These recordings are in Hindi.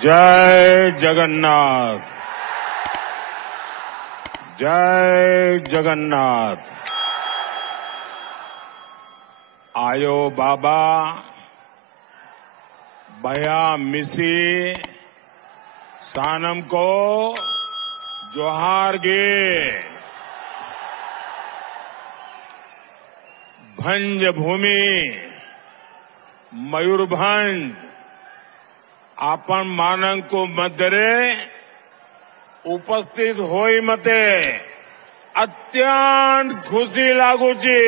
जय जगन्नाथ, जय जगन्नाथ। आयो बाबा बया मिसी सानम को जोहार गे। भंज भूमि मयूरभंज आपण मानंग को मध्यरे उपस्थित होई मते अत्यंत खुशी लागुची।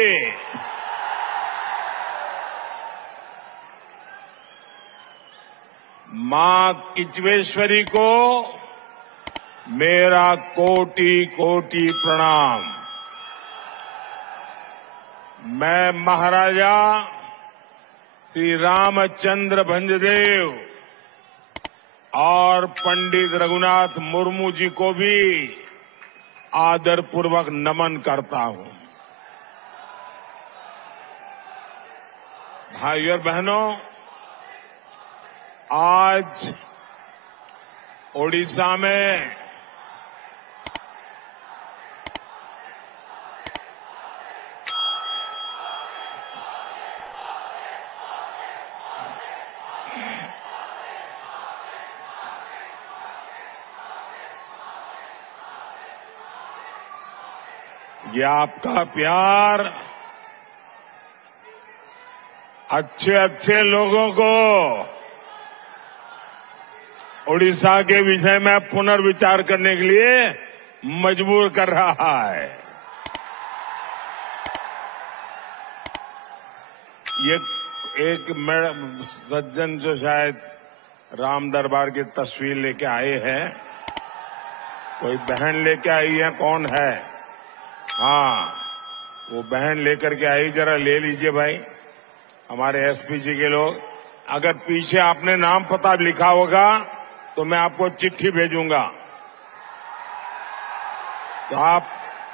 मां किचवेश्वरी को मेरा कोटि कोटि प्रणाम। मैं महाराजा श्री रामचंद्र भंजदेव और पंडित रघुनाथ मुर्मू जी को भी आदरपूर्वक नमन करता हूं। भाइयों और बहनों, आज ओडिशा में ये आपका प्यार अच्छे अच्छे लोगों को ओडिशा के विषय में पुनर्विचार करने के लिए मजबूर कर रहा है। ये एक सज्जन जो शायद राम दरबार की तस्वीर लेके आए हैं, कोई बहन लेके आई है, कौन है? हाँ, वो बहन लेकर के आई, जरा ले लीजिए भाई, हमारे एसपी जी के लोग। अगर पीछे आपने नाम पता लिखा होगा तो मैं आपको चिट्ठी भेजूंगा। तो आप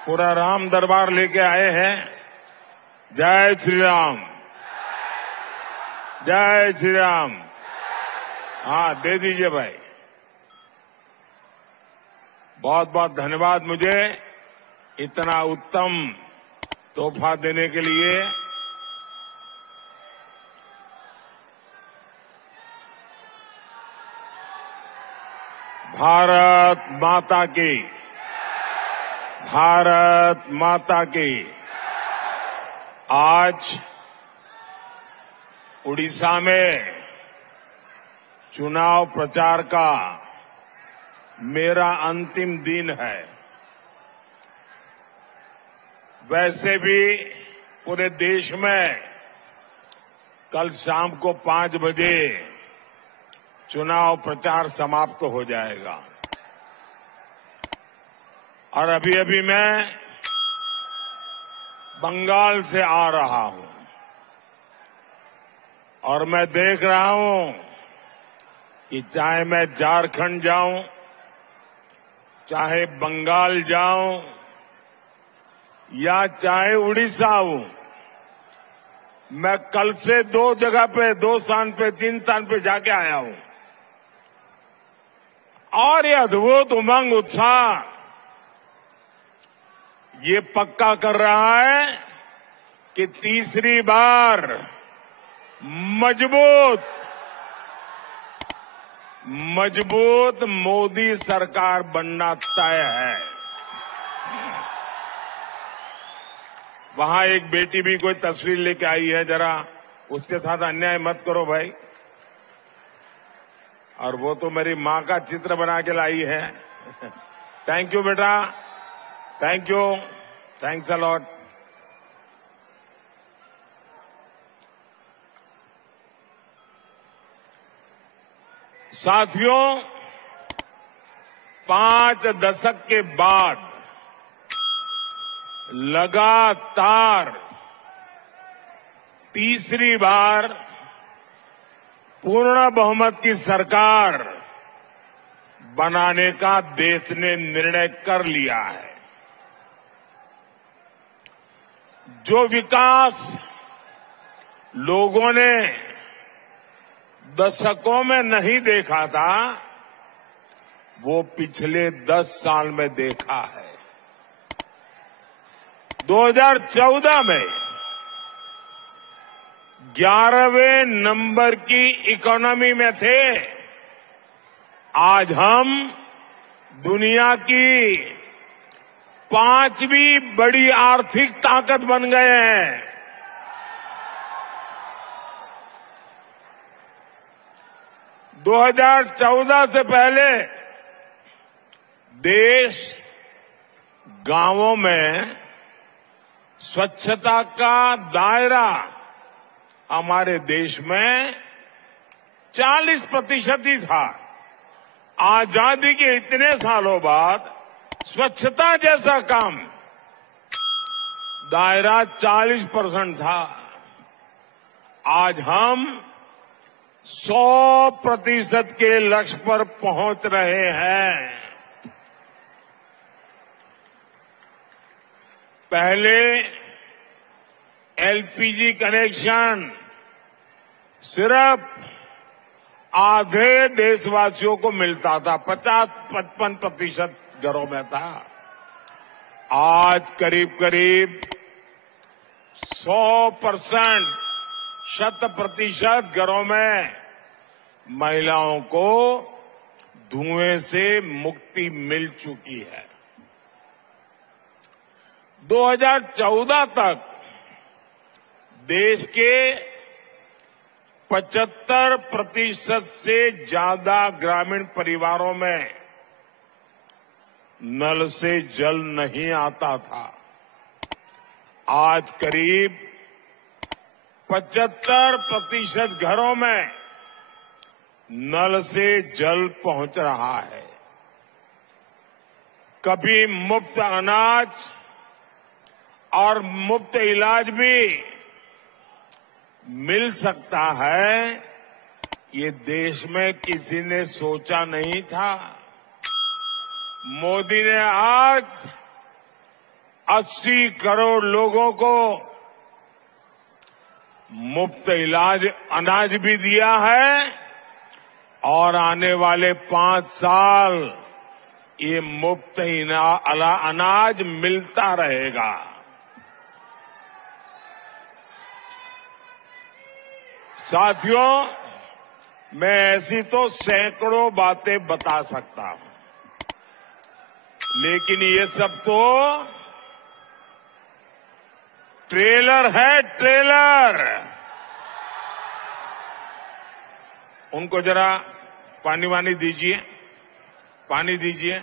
पूरा राम दरबार लेके आए हैं। जय श्री राम, जय श्री राम। हाँ, दे दीजिए भाई। बहुत बहुत धन्यवाद मुझे इतना उत्तम तोहफा देने के लिए। भारत माता की, भारत माता की। आज उड़ीसा में चुनाव प्रचार का मेरा अंतिम दिन है। वैसे भी पूरे देश में कल शाम को 5 बजे चुनाव प्रचार समाप्त हो जाएगा। और अभी अभी मैं बंगाल से आ रहा हूं और मैं देख रहा हूं कि चाहे मैं झारखंड जाऊं, चाहे बंगाल जाऊं या चाहे उड़ीसा आऊं, मैं कल से 2 जगह पे, 2 स्थान पे, 3 स्थान पे जाके आया हूं। और ये अद्भुत उमंग उत्साह ये पक्का कर रहा है कि तीसरी बार मजबूत मोदी सरकार बनना तय है। वहां एक बेटी भी कोई तस्वीर लेके आई है, जरा उसके साथ अन्याय मत करो भाई। और वो तो मेरी मां का चित्र बना के लाई है। थैंक यू बेटा, thank you, thanks a lot. साथियों, 5 दशक के बाद लगातार तीसरी बार पूर्ण बहुमत की सरकार बनाने का देश ने निर्णय कर लिया है। जो विकास लोगों ने दशकों में नहीं देखा था, वो पिछले 10 साल में देखा है। 2014 में 11वें नंबर की इकोनॉमी में थे। आज हम दुनिया की 5वीं बड़ी आर्थिक ताकत बन गए हैं। - 2014 से पहले देश गांवों में स्वच्छता का दायरा हमारे देश में 40% ही था। आजादी के इतने सालों बाद स्वच्छता जैसा काम दायरा 40% था। आज हम 100% के लक्ष्य पर पहुंच रहे हैं। पहले एलपीजी कनेक्शन सिर्फ आधे देशवासियों को मिलता था, 50-55% घरों में था। आज करीब करीब 100%, 100% घरों में महिलाओं को धुएं से मुक्ति मिल चुकी है। 2014 तक देश के 75% से ज्यादा ग्रामीण परिवारों में नल से जल नहीं आता था। आज करीब 75% घरों में नल से जल पहुंच रहा है। कभी मुफ्त अनाज और मुफ्त इलाज भी मिल सकता है, ये देश में किसी ने सोचा नहीं था। मोदी ने आज 80 करोड़ लोगों को मुफ्त इलाज अनाज भी दिया है और आने वाले 5 साल ये मुफ्त अनाज मिलता रहेगा। साथियों, मैं ऐसी तो सैकड़ों बातें बता सकता हूं, लेकिन ये सब तो ट्रेलर है, ट्रेलर। उनको जरा पानी वानी दीजिए, पानी दीजिए।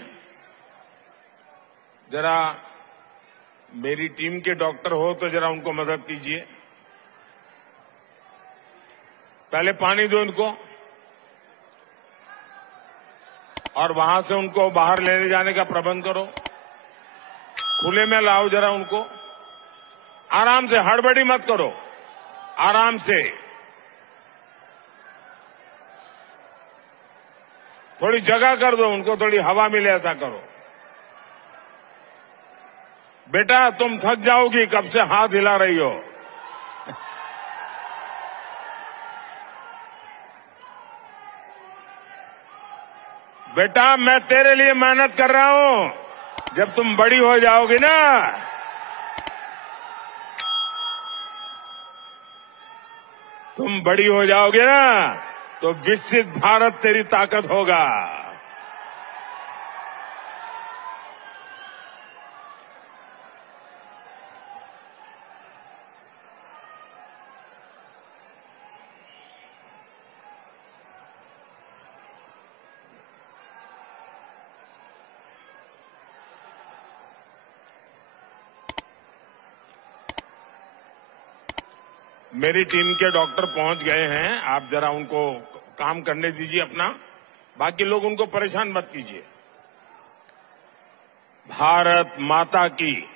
जरा मेरी टीम के डॉक्टर हो तो जरा उनको मदद कीजिए। पहले पानी दो इनको और वहां से उनको बाहर लेने जाने का प्रबंध करो। खुले में लाओ जरा उनको, आराम से, हड़बड़ी मत करो, आराम से। थोड़ी जगह कर दो उनको, थोड़ी हवा मिले, ऐसा करो। बेटा तुम थक जाओगी, कब से हाथ हिला रही हो। बेटा मैं तेरे लिए मेहनत कर रहा हूं। जब तुम बड़ी हो जाओगी ना, तुम बड़ी हो जाओगे ना, तो विकसित भारत तेरी ताकत होगा। मेरी टीम के डॉक्टर पहुंच गए हैं, आप जरा उनको काम करने दीजिए अपना, बाकी लोग उनको परेशान मत कीजिए। भारत माता की,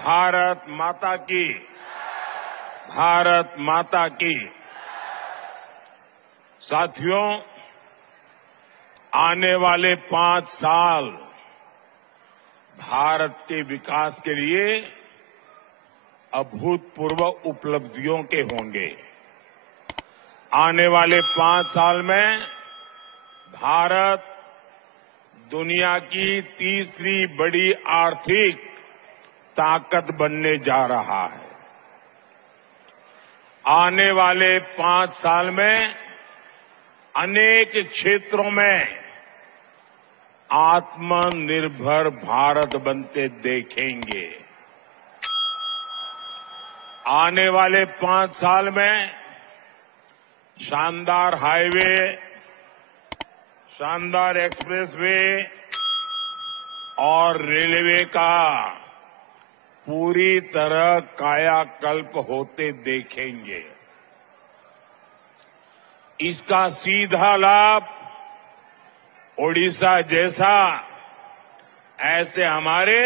भारत माता की, भारत माता की। साथियों, आने वाले 5 साल भारत के विकास के लिए अभूतपूर्व उपलब्धियों के होंगे। आने वाले 5 साल में भारत दुनिया की तीसरी बड़ी आर्थिक ताकत बनने जा रहा है। आने वाले 5 साल में अनेक क्षेत्रों में आत्मनिर्भर भारत बनते देखेंगे। आने वाले 5 साल में शानदार हाईवे, शानदार एक्सप्रेसवे और रेलवे का पूरी तरह कायाकल्प होते देखेंगे। इसका सीधा लाभ ओडिशा जैसा ऐसे हमारे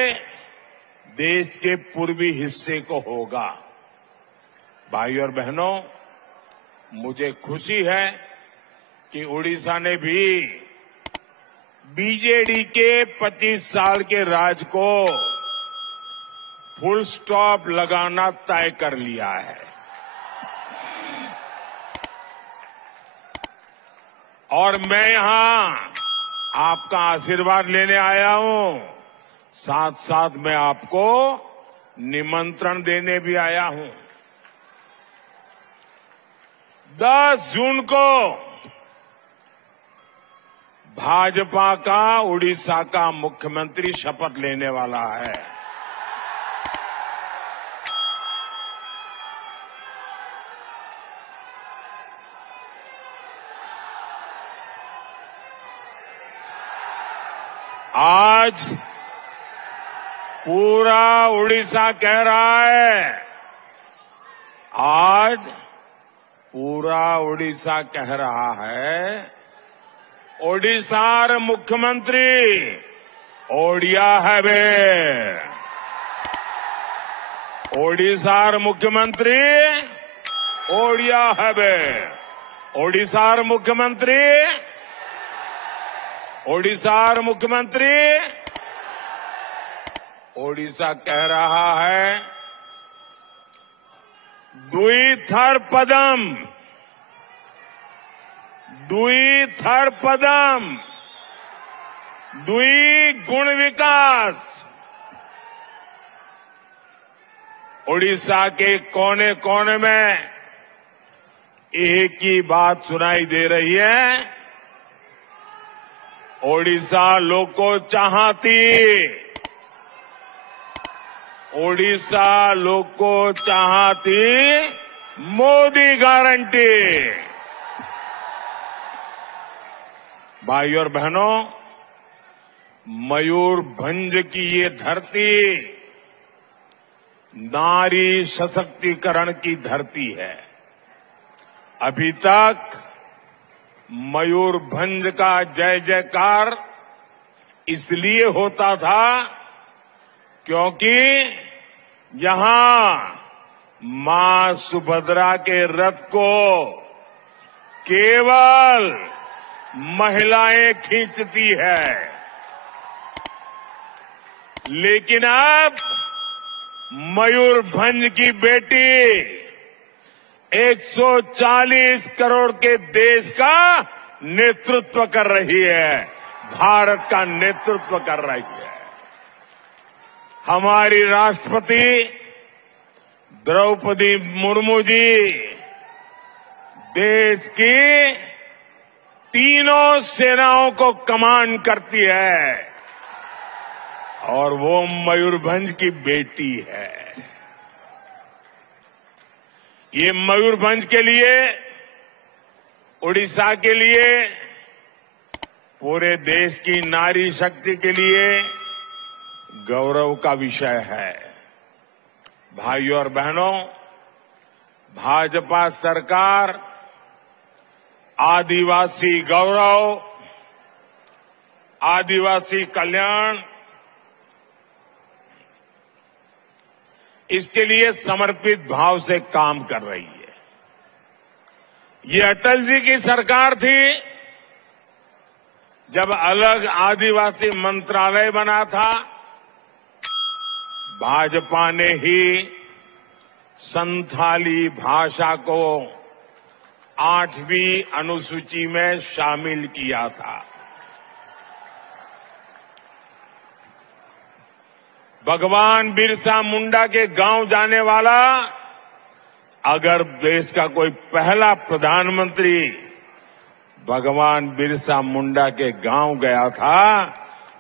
देश के पूर्वी हिस्से को होगा। भाई और बहनों, मुझे खुशी है कि ओडिशा ने भी बीजेडी के 25 साल के राज को फुल स्टॉप लगाना तय कर लिया है। और मैं यहां आपका आशीर्वाद लेने आया हूं, साथ साथ मैं आपको निमंत्रण देने भी आया हूं। 10 जून को भाजपा का उड़ीसा का मुख्यमंत्री शपथ लेने वाला है। आज पूरा उड़ीसा कह रहा है, आज पूरा उड़ीसा कह रहा है, ओडिशार मुख्यमंत्री ओडिया हेबे। ओडिशार मुख्यमंत्री ओडिया हेबे। ओडिशार मुख्यमंत्री ओडिशार मुख्यमंत्री ओडिशा कह रहा है, द्विथर पदम द्विगुण विकास। ओडिशा के कोने कोने में एक ही बात सुनाई दे रही है, ओडिशा लोको चाहती, ओडिशा लोको चाहती मोदी गारंटी। भाई और बहनों, मयूरभंज की ये धरती नारी सशक्तिकरण की धरती है। अभी तक मयूरभंज का जय जयकार इसलिए होता था क्योंकि यहां मां सुभद्रा के रथ को केवल महिलाएं खींचती है। लेकिन अब मयूरभंज की बेटी 140 करोड़ के देश का नेतृत्व कर रही है, भारत का नेतृत्व कर रही है। हमारी राष्ट्रपति द्रौपदी मुर्मू जी देश की तीनों सेनाओं को कमांड करती है और वो मयूरभंज की बेटी है। ये मयूरभंज के लिए, उड़ीसा के लिए, पूरे देश की नारी शक्ति के लिए गौरव का विषय है। भाइयों और बहनों, भाजपा सरकार आदिवासी गौरव, आदिवासी कल्याण, इसके लिए समर्पित भाव से काम कर रही है। ये अटल जी की सरकार थी जब अलग आदिवासी मंत्रालय बना था। भाजपा ने ही संथाली भाषा को 8वीं अनुसूची में शामिल किया था। भगवान बिरसा मुंडा के गांव जाने वाला अगर देश का कोई पहला प्रधानमंत्री भगवान बिरसा मुंडा के गांव गया था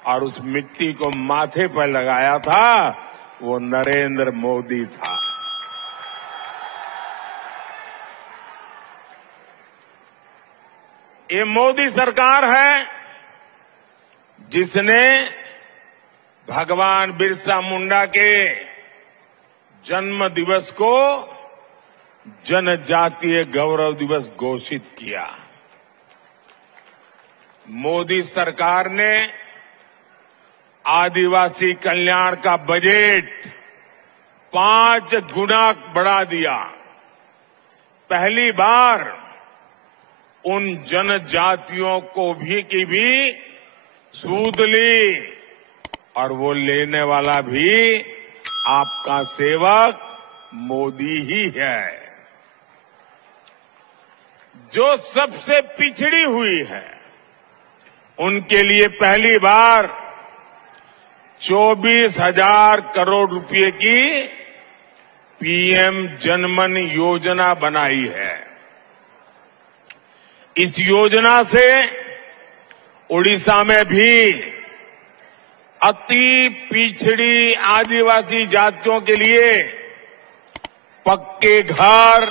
और उस मिट्टी को माथे पर लगाया था, वो नरेंद्र मोदी था। ये मोदी सरकार है जिसने भगवान बिरसा मुंडा के जन्म दिवस को जनजातीय गौरव दिवस घोषित किया। मोदी सरकार ने आदिवासी कल्याण का बजट 5 गुना बढ़ा दिया। पहली बार उन जनजातियों को की भी सूद ली और वो लेने वाला भी आपका सेवक मोदी ही है। जो सबसे पिछड़ी हुई है उनके लिए पहली बार 24,000 करोड़ रुपए की पीएम जनमन योजना बनाई है। इस योजना से उड़ीसा में भी अति पिछड़ी आदिवासी जातियों के लिए पक्के घर,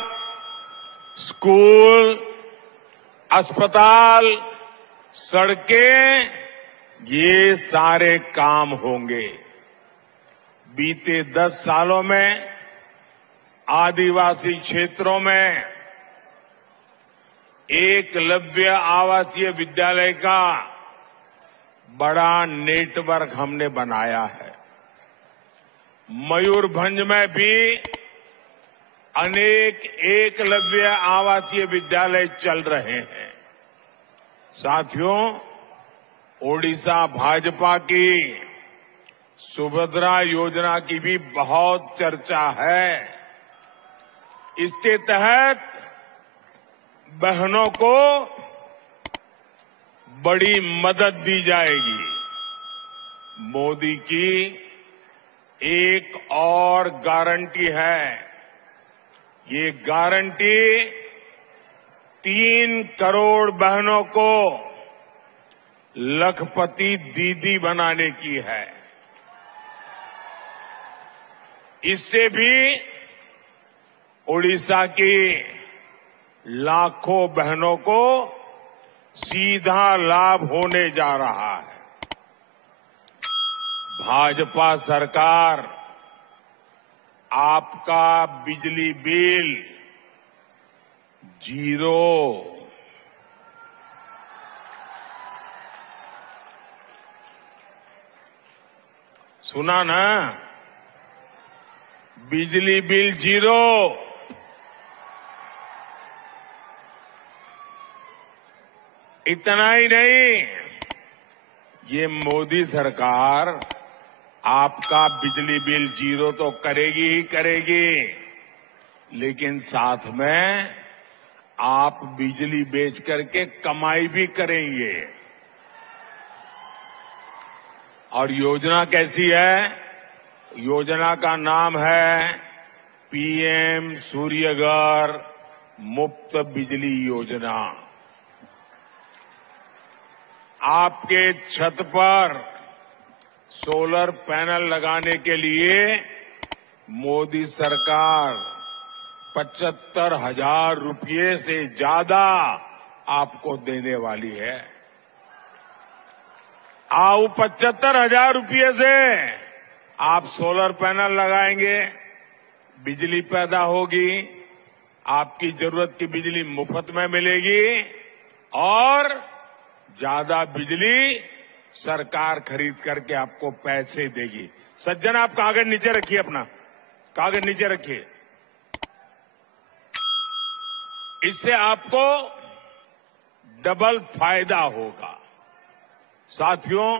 स्कूल, अस्पताल, सड़कें, ये सारे काम होंगे। बीते 10 सालों में आदिवासी क्षेत्रों में एकलव्य आवासीय विद्यालय का बड़ा नेटवर्क हमने बनाया है। मयूरभंज में भी अनेक एकलव्य आवासीय विद्यालय चल रहे हैं। साथियों, ओडिशा भाजपा की सुभद्रा योजना की भी बहुत चर्चा है। इसके तहत बहनों को बड़ी मदद दी जाएगी। मोदी की एक और गारंटी है। ये गारंटी 3 करोड़ बहनों को लखपति दीदी बनाने की है। इससे भी ओडिशा की लाखों बहनों को सीधा लाभ होने जा रहा है। भाजपा सरकार आपका बिजली बिल 0, सुना ना, बिजली बिल 0। इतना ही नहीं, ये मोदी सरकार आपका बिजली बिल 0 तो करेगी ही करेगी, लेकिन साथ में आप बिजली बेच करके कमाई भी करेंगे। और योजना कैसी है? योजना का नाम है पीएम सूर्यघर मुफ्त बिजली योजना। आपके छत पर सोलर पैनल लगाने के लिए मोदी सरकार 75,000 रुपये से ज्यादा आपको देने वाली है। आओ 75,000 रुपये से आप सोलर पैनल लगाएंगे, बिजली पैदा होगी, आपकी जरूरत की बिजली मुफ्त में मिलेगी और ज्यादा बिजली सरकार खरीद करके आपको पैसे देगी। सज्जन, आप कागज नीचे रखिए, अपना कागज नीचे रखिए। इससे आपको डबल फायदा होगा। साथियों,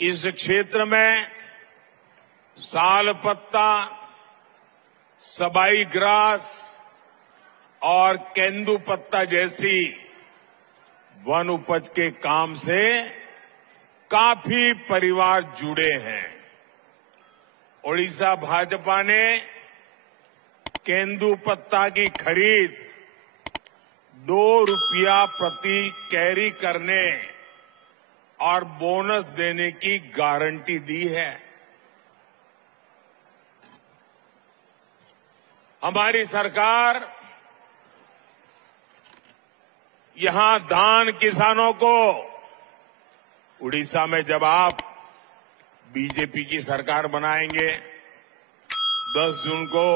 इस क्षेत्र में साल पत्ता, सबाई ग्रास और केंदू पत्ता जैसी वन उपज के काम से काफी परिवार जुड़े हैं। ओडिशा भाजपा ने केंदुपत्ता की खरीद 2 रुपया प्रति कैरी करने और बोनस देने की गारंटी दी है। हमारी सरकार यहां धान किसानों को, उड़ीसा में जब आप बीजेपी की सरकार बनाएंगे, 10 जून को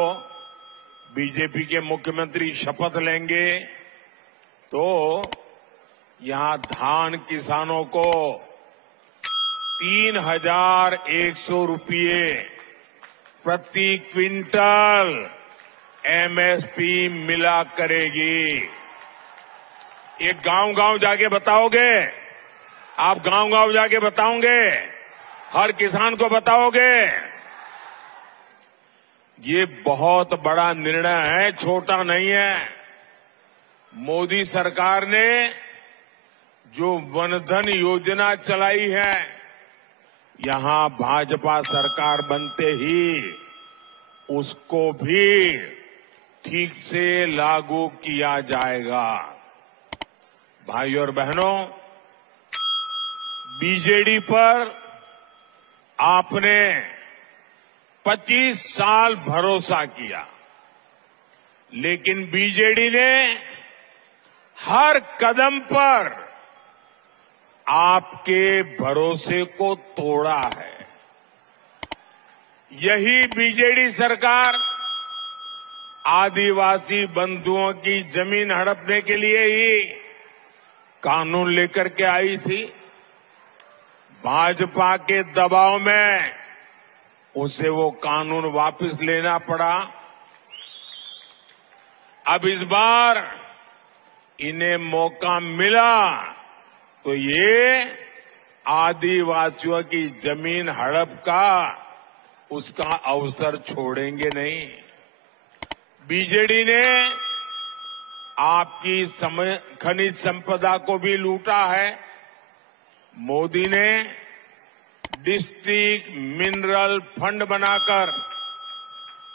बीजेपी के मुख्यमंत्री शपथ लेंगे, तो यहां धान किसानों को 3,100 रुपये प्रति क्विंटल एमएसपी मिला करेगी। ये गांव-गांव जाके बताओगे? आप गांव-गांव जाके बताओगे? हर किसान को बताओगे? ये बहुत बड़ा निर्णय है, छोटा नहीं है। मोदी सरकार ने जो वनधन योजना चलाई है, यहां भाजपा सरकार बनते ही उसको भी ठीक से लागू किया जाएगा। भाइयों और बहनों, बीजेडी पर आपने 25 साल भरोसा किया, लेकिन बीजेडी ने हर कदम पर आपके भरोसे को तोड़ा है। यही बीजेडी सरकार आदिवासी बंधुओं की जमीन हड़पने के लिए ही कानून लेकर के आई थी। भाजपा के दबाव में उसे वो कानून वापस लेना पड़ा। अब इस बार इन्हें मौका मिला तो ये आदिवासियों की जमीन हड़प का उसका अवसर छोड़ेंगे नहीं। बीजेडी ने आपकी खनिज संपदा को भी लूटा है। मोदी ने डिस्ट्रिक्ट मिनरल फंड बनाकर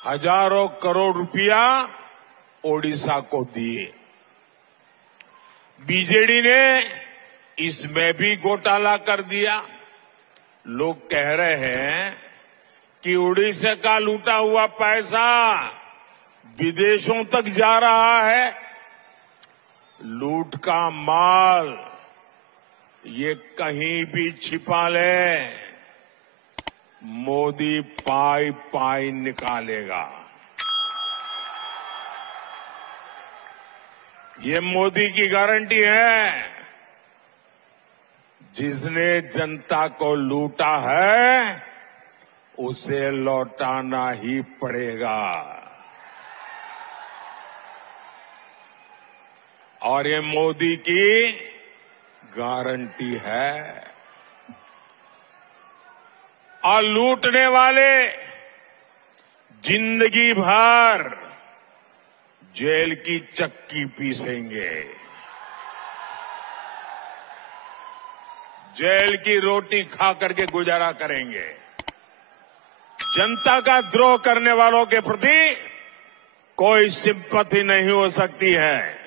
हजारों करोड़ रुपया ओडिशा को दिए। बीजेडी ने इसमें भी घोटाला कर दिया। लोग कह रहे हैं कि ओडिशा का लूटा हुआ पैसा विदेशों तक जा रहा है। लूट का माल ये कहीं भी छिपा ले, मोदी पाई पाई निकालेगा। ये मोदी की गारंटी है। जिसने जनता को लूटा है उसे लौटाना ही पड़ेगा। और ये मोदी की गारंटी है। और लूटने वाले जिंदगी भर जेल की चक्की पीसेंगे, जेल की रोटी खा करके गुजारा करेंगे। जनता का द्रोह करने वालों के प्रति कोई सिंपैथी नहीं हो सकती है।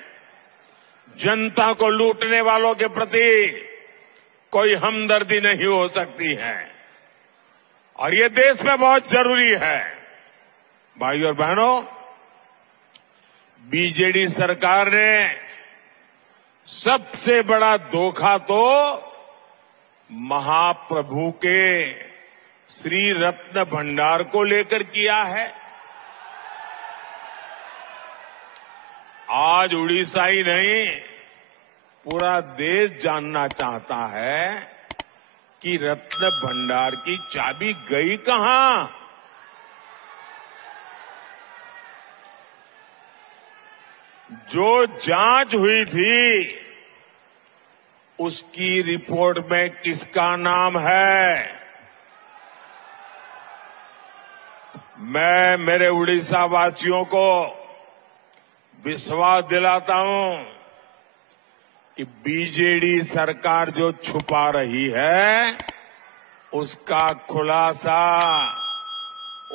जनता को लूटने वालों के प्रति कोई हमदर्दी नहीं हो सकती है। और ये देश में बहुत जरूरी है। भाइयों और बहनों, बीजेडी सरकार ने सबसे बड़ा धोखा तो महाप्रभु के श्री रत्न भंडार को लेकर किया है। आज उड़ीसा ही नहीं, पूरा देश जानना चाहता है कि रत्न भंडार की चाबी गई कहां? जो जांच हुई थी उसकी रिपोर्ट में किसका नाम है? मैं मेरे उड़ीसा वासियों को विश्वास दिलाता हूं कि बीजेडी सरकार जो छुपा रही है उसका खुलासा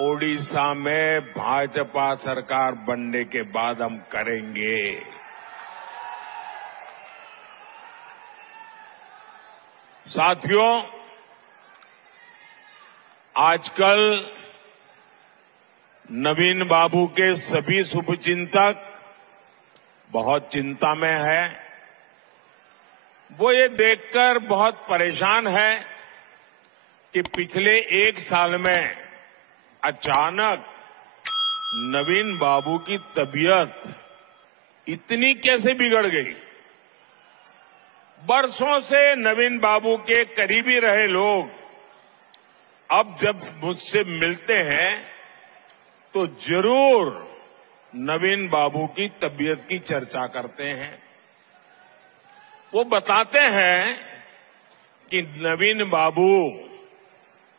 ओडिशा में भाजपा सरकार बनने के बाद हम करेंगे। साथियों, आजकल नवीन बाबू के सभी शुभचिंतक बहुत चिंता में है। वो ये देखकर बहुत परेशान है कि पिछले एक साल में अचानक नवीन बाबू की तबीयत इतनी कैसे बिगड़ गई। बरसों से नवीन बाबू के करीबी रहे लोग अब जब मुझसे मिलते हैं तो जरूर नवीन बाबू की तबीयत की चर्चा करते हैं। वो बताते हैं कि नवीन बाबू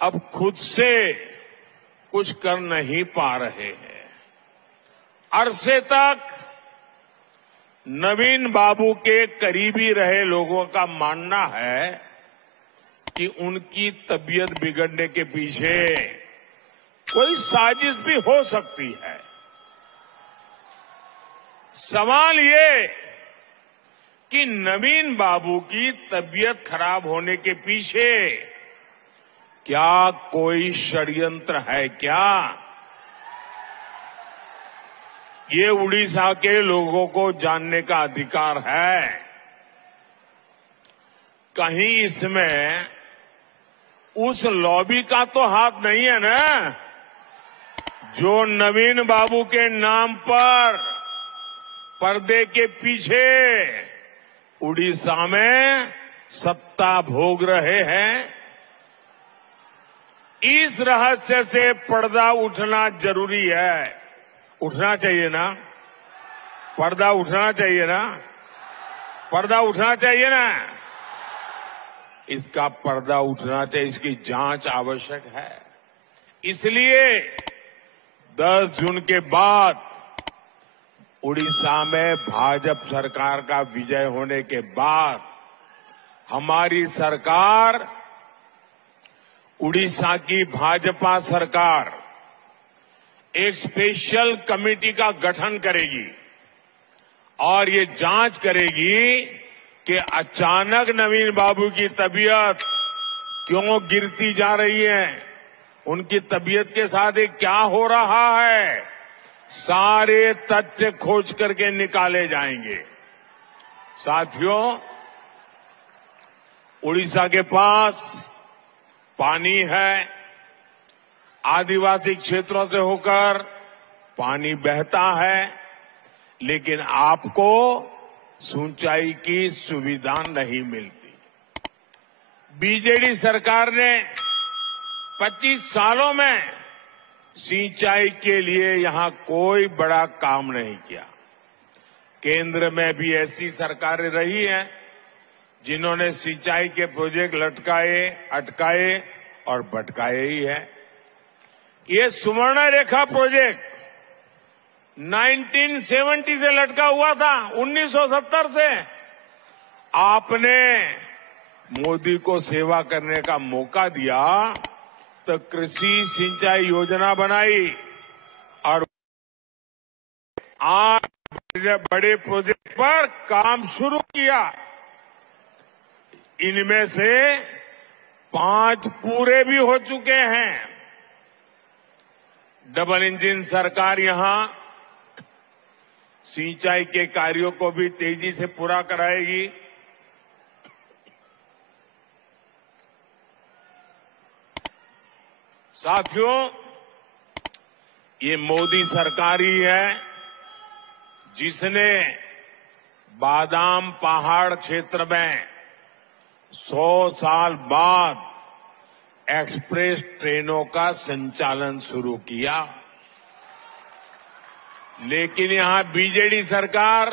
अब खुद से कुछ कर नहीं पा रहे हैं। अरसे तक नवीन बाबू के करीबी रहे लोगों का मानना है कि उनकी तबीयत बिगड़ने के पीछे कोई साजिश भी हो सकती है। सवाल ये कि नवीन बाबू की तबीयत खराब होने के पीछे क्या कोई षड्यंत्र है क्या? ये उड़ीसा के लोगों को जानने का अधिकार है। कहीं इसमें उस लॉबी का तो हाथ नहीं है ना, जो नवीन बाबू के नाम पर पर्दे के पीछे उड़ीसा में सत्ता भोग रहे हैं। इस रहस्य से पर्दा उठना जरूरी है। उठना चाहिए ना? पर्दा उठना चाहिए ना? पर्दा उठना चाहिए ना? इसका पर्दा उठना चाहिए, इसकी जांच आवश्यक है। इसलिए 10 जून के बाद उड़ीसा में भाजपा सरकार का विजय होने के बाद हमारी सरकार, उड़ीसा की भाजपा सरकार एक स्पेशल कमेटी का गठन करेगी और ये जांच करेगी कि अचानक नवीन बाबू की तबीयत क्यों गिरती जा रही है, उनकी तबीयत के साथ ये क्या हो रहा है। सारे तथ्य खोज करके निकाले जाएंगे। साथियों, उड़ीसा के पास पानी है, आदिवासी क्षेत्रों से होकर पानी बहता है, लेकिन आपको सिंचाई की सुविधा नहीं मिलती। बीजेडी सरकार ने 25 सालों में सिंचाई के लिए यहां कोई बड़ा काम नहीं किया। केंद्र में भी ऐसी सरकारें रही हैं जिन्होंने सिंचाई के प्रोजेक्ट लटकाए, अटकाए और भटकाए ही है। ये सुवर्ण रेखा प्रोजेक्ट 1970 से लटका हुआ था, 1970 से। आपने मोदी को सेवा करने का मौका दिया तो कृषि सिंचाई योजना बनाई और आज बड़े प्रोजेक्ट पर काम शुरू किया। इनमें से 5 पूरे भी हो चुके हैं। डबल इंजन सरकार यहां सिंचाई के कार्यों को भी तेजी से पूरा कराएगी। साथियों, ये मोदी सरकार ही है जिसने बादाम पहाड़ क्षेत्र में 100 साल बाद एक्सप्रेस ट्रेनों का संचालन शुरू किया। लेकिन यहां बीजेडी सरकार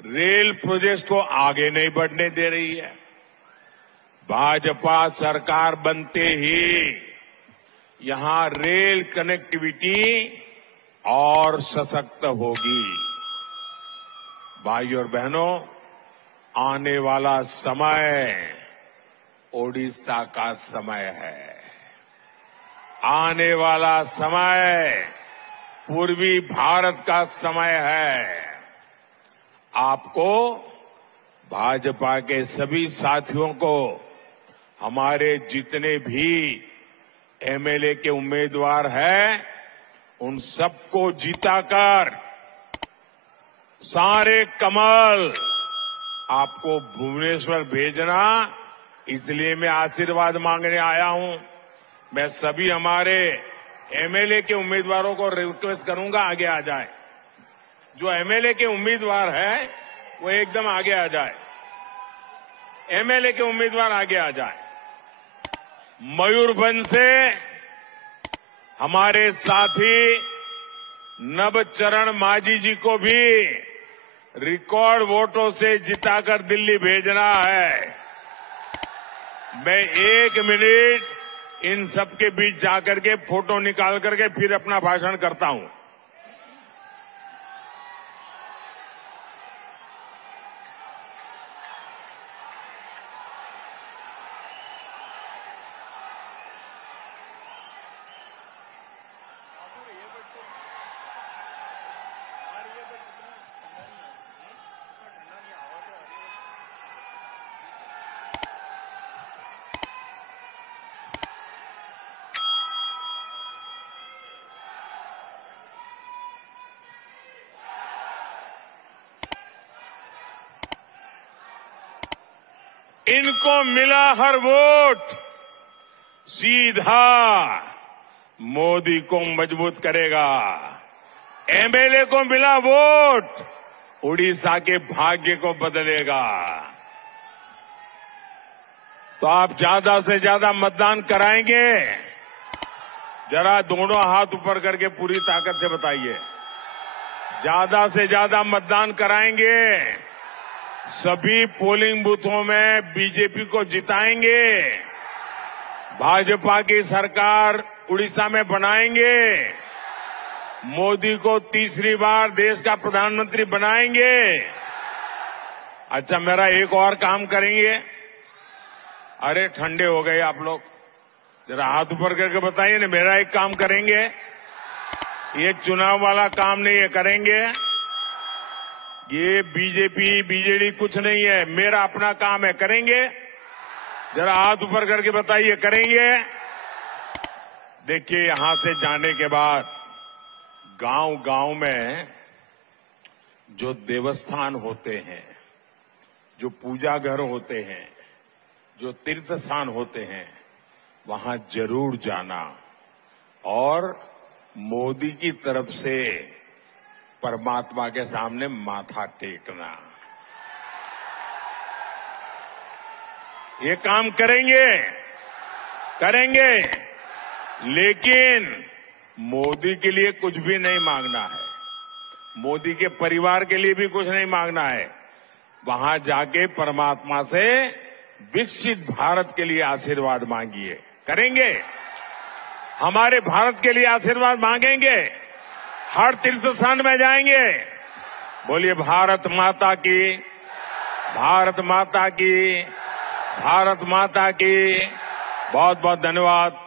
रेल प्रोजेक्ट को आगे नहीं बढ़ने दे रही है। भाजपा सरकार बनते ही यहां रेल कनेक्टिविटी और सशक्त होगी। भाइयों और बहनों, आने वाला समय ओडिशा का समय है। आने वाला समय पूर्वी भारत का समय है। आपको, भाजपा के सभी साथियों को, हमारे जितने भी एमएलए के उम्मीदवार हैं, उन सबको जिताकर सारे कमल आपको भुवनेश्वर भेजना, इसलिए मैं आशीर्वाद मांगने आया हूं। मैं सभी हमारे एमएलए के उम्मीदवारों को रिक्वेस्ट करूंगा, आगे आ जाए। जो एमएलए के उम्मीदवार है वो एकदम आगे आ जाए। एमएलए के उम्मीदवार आगे आ जाए। मयूरभंज से हमारे साथी नवचरण मांझी जी को भी रिकॉर्ड वोटों से जिताकर दिल्ली भेजना है। मैं 1 मिनट इन सबके बीच जाकर के फोटो निकाल करके फिर अपना भाषण करता हूं। इनको मिला हर वोट सीधा मोदी को मजबूत करेगा। एमएलए को मिला वोट उड़ीसा के भाग्य को बदलेगा। तो आप ज्यादा से ज्यादा मतदान कराएंगे? जरा दोनों हाथ ऊपर करके पूरी ताकत से बताइए। ज्यादा से ज्यादा मतदान कराएंगे? सभी पोलिंग बूथों में बीजेपी को जिताएंगे? भाजपा की सरकार उड़ीसा में बनाएंगे? मोदी को तीसरी बार देश का प्रधानमंत्री बनाएंगे? अच्छा, मेरा एक और काम करेंगे? अरे ठंडे हो गए आप लोग, जरा हाथ ऊपर करके बताइए ना। मेरा एक काम करेंगे? ये चुनाव वाला काम नहीं है, करेंगे? ये बीजेपी बीजेडी कुछ नहीं है, मेरा अपना काम है, करेंगे? जरा हाथ ऊपर करके बताइए, करेंगे? देखिए, यहां से जाने के बाद गांव गांव में जो देवस्थान होते हैं, जो पूजा घर होते हैं, जो तीर्थ स्थान होते हैं, वहां जरूर जाना और मोदी की तरफ से परमात्मा के सामने माथा टेकना। ये काम करेंगे? करेंगे। लेकिन मोदी के लिए कुछ भी नहीं मांगना है, मोदी के परिवार के लिए भी कुछ नहीं मांगना है। वहां जाके परमात्मा से विकसित भारत के लिए आशीर्वाद मांगिए। करेंगे? हमारे भारत के लिए आशीर्वाद मांगेंगे? हर तीर्थ स्थान में जाएंगे? बोलिए भारत माता की, भारत माता की, भारत माता की। बहुत बहुत धन्यवाद।